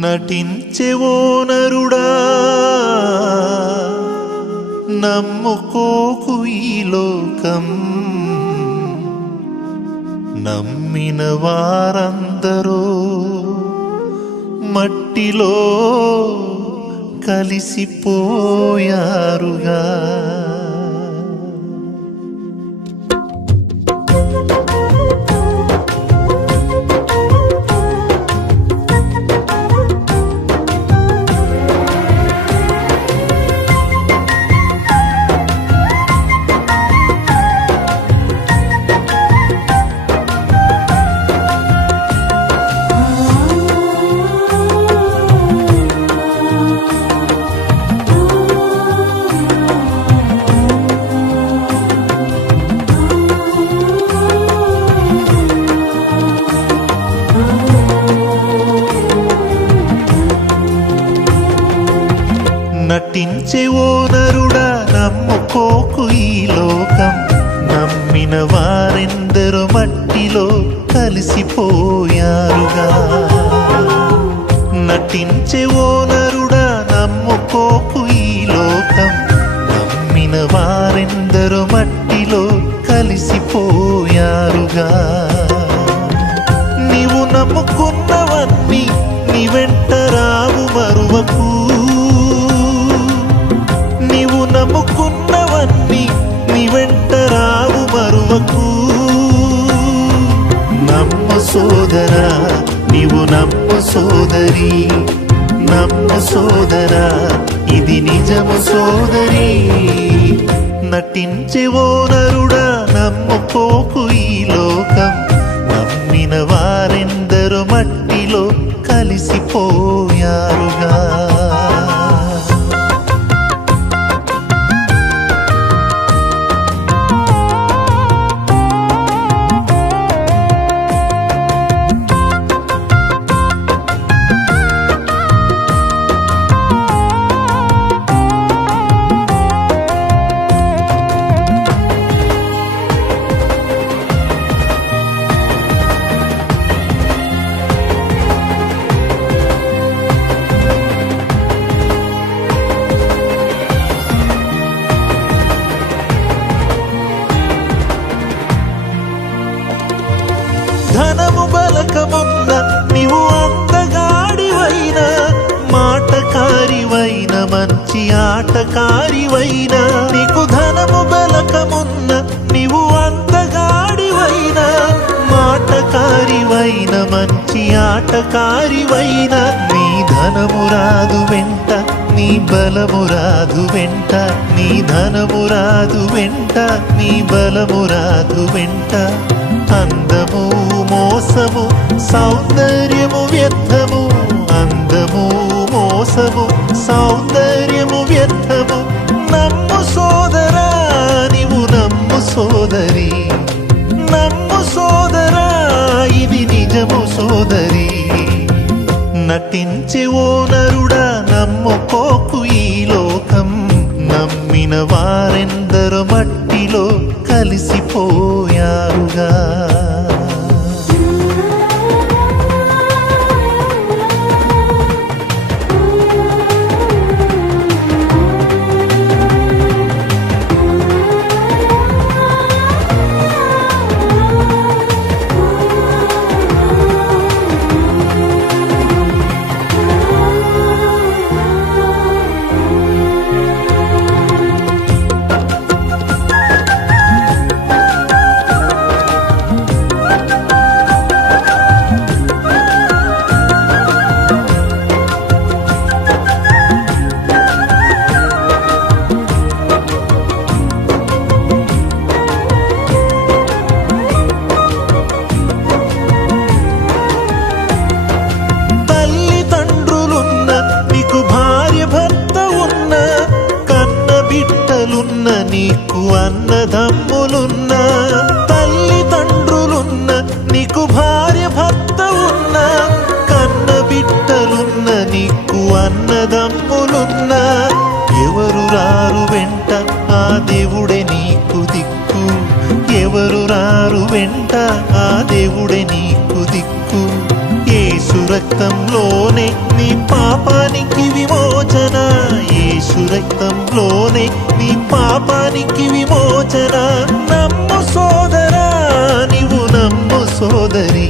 నటించెవో నరుడా నమ్ముకోకు ఈ లోకం, నమ్మిన వారందరూ మట్టిలో కలిసిపోయారుగా. నటించెవో నరుడా నమ్ముకోకు ఈ లోకం, నమ్మిన వారెందరూ మట్టిలో కలిసిపోయారుగా. నటించెవో నరుడా నమ్ముకోకు ఈ లోకం, నమ్మిన వారెందరూ మట్టిలో కలిసిపోయారుగా. నీవు నమ్ముకున్నవన్నీ నీ వెంట రావు మరువకు, నమ్ముకున్నవన్నీ నీ వెంట రావు మరువకు. నమ్ము సోదరా నీవు నమ్ము సోదరి, నమ్ము సోదరా ఇది నిజము సోదరి. నటించెవో నరుడా నమ్ముకోకు ఈ లోకం, నమ్మిన వారెందరూ మట్టిలో కలిసిపోయారుగా. ధనము బలకమున్న నీవు అందగాడివైనా, మాటకారివైన మంచి ఆటకారివైనా. నీకు ధనము బలకమున్న నీవు అందగాడివైనా, మాటకారివైన మంచి ఆటకారివైనా. నీ ధనము రాదు వెంట, నీ బలము రాదు వెంట, నీ ధనము రాదు వెంట, నీ బలము రాదు వెంట. అందము మోసము సౌందర్యము వ్యర్థము, అందము మోసము సౌందర్యము వ్యర్థము. నమ్ము సోదరా నీవు నమ్ము సోదరి, నమ్ము సోదరా ఇది నిజము సోదరి. నటించెవో నరుడా నమ్ముకోకు ఈ లోకం, నమ్మిన వారెందరూ మట్టిలో కలిసిపోయారుగా. రక్తంలోనే నీ పాపానికి విమోచన, యేసు రక్తంలోనే నీ పాపానికి విమోచన. నమ్ము సోదరా, నీవు నమ్ము సోదరి,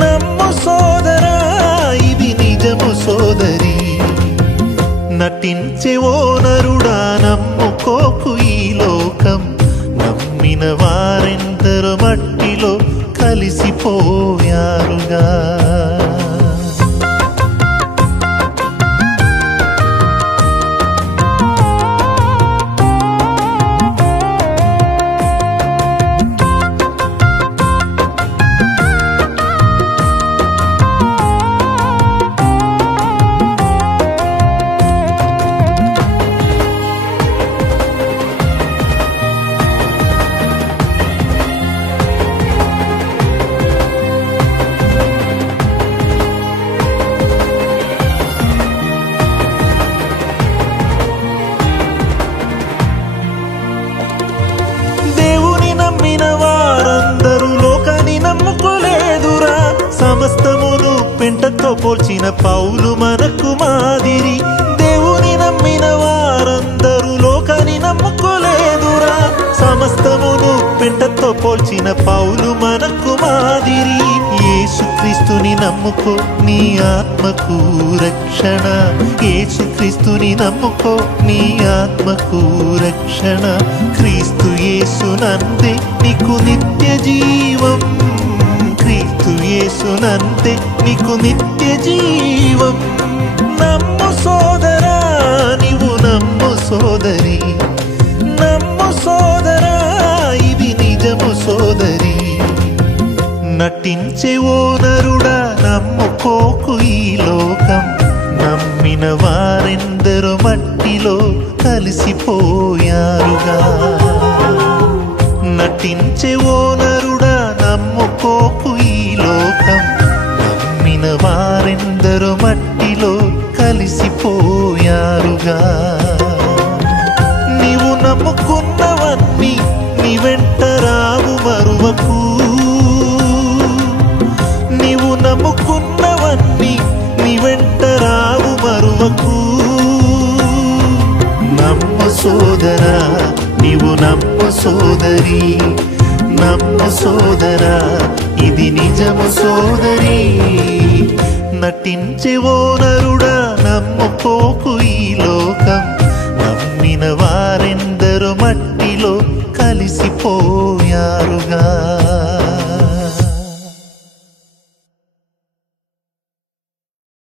నమ్ము సోదరా, ఇది నిజము సోదరి. నటించే ఓ నరుడా, నమ్ముకోకు ఈ లోకం. నమ్మిన వారెందరో మట్టిలో కలిసిపోయారుగా. సమస్తమును పెంటతో పోల్చిన పౌలు మనకు మాదిరి. దేవుని నమ్మిన వారందరూ లోకాన్ని నమ్ముకోలేదురా. సమస్తమును పెంటతో పోల్చిన పౌలు మనకు మాదిరి. యేసుక్రీస్తుని నమ్ముకో, నీ ఆత్మకు రక్షణ. యేసుక్రీస్తుని నమ్ముకో, నీ ఆత్మకు రక్షణ. క్రీస్తు యేసునందే నీకు నిత్య జీవం, క్రీస్తు యేసునందే నీకు నిత్య జీవం. నమ్ము సోదరా, నీవు నమ్ము సోదరి, నమ్ము సోదరా, ఇది నిజము సోదరి. నటించే ఓ నరుడా, నమ్ముకోకు ఈ లోకం. నమ్మిన వారెందరో మట్టిలో కలిసిపోయారుగా. నటించే ఓ నరుడా, నమ్ముకోకు ఈ లోకం. నమ్మిన వారెందరో మట్టిలో కలిసిపోయారుగా. నీవు నమ్ముకున్నవన్నీ నీ వెంట రావు మరువకు. నీవు నమ్ముకున్నవన్నీ నీ వెంట రావు మరువకు. నమ్ము సోదరా, నీవు నమ్ము సోదరి, నమ్ము సోదరా, ఇది నిజము సోదరి. నటించే ఓ నరుడా, నమ్ముకోకు ఈ లోకం. నమ్మిన